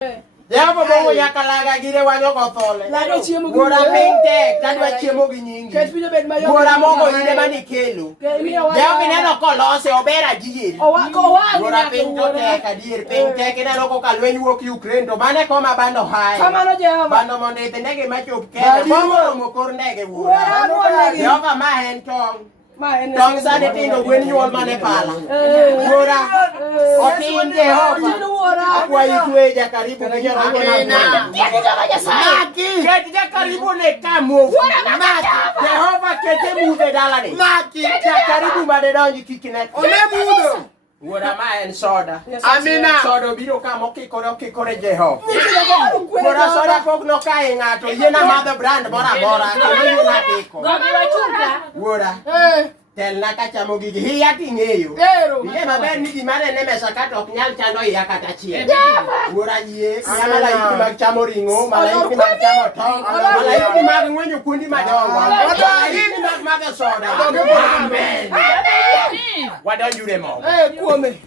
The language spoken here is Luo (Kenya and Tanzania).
Ya pa bongo ya kalaga gire wanyo kotole. Lago chiemo Gora pente, kadwa chiemo gi nyingi. Gora mogo ine mani kelo. Ya kineno kolose obera dier. Gora pente te kadir pente kineno ko kalweny wuok Ukraine to mane koma bando hai. Bando monde tendege machop Kenya. Bongo mokor ndege wuora. Ya ka ma hen tong. Tong sane tindo gwen nyuol mane pala. Wuora. Otin Jehova. Kwa itweja karibu kijana Keti karibu ne kamo. Jehova kete mude dalani. Karibu madedonji kikine. Mudo. Wuora ma en soda. Amina. Soda biro kamo kikore Jehova. Wuora soda pok no kae ng'ato. Yiena madho brand mora. Kendo yiena tiko. Wuora. Telna kachamo gigi hiya king'eyo. Ile maber ni gima ne mesa kata ok nyal chando iya kata chiel. Wuora yie, malaiki mag chamo ring'o, malaiki mag chamo tong', malaiki mag ng'wenyo kuondi madongo. Malaiki mag madho soda. Amen. Wadonjure mo. Kuome.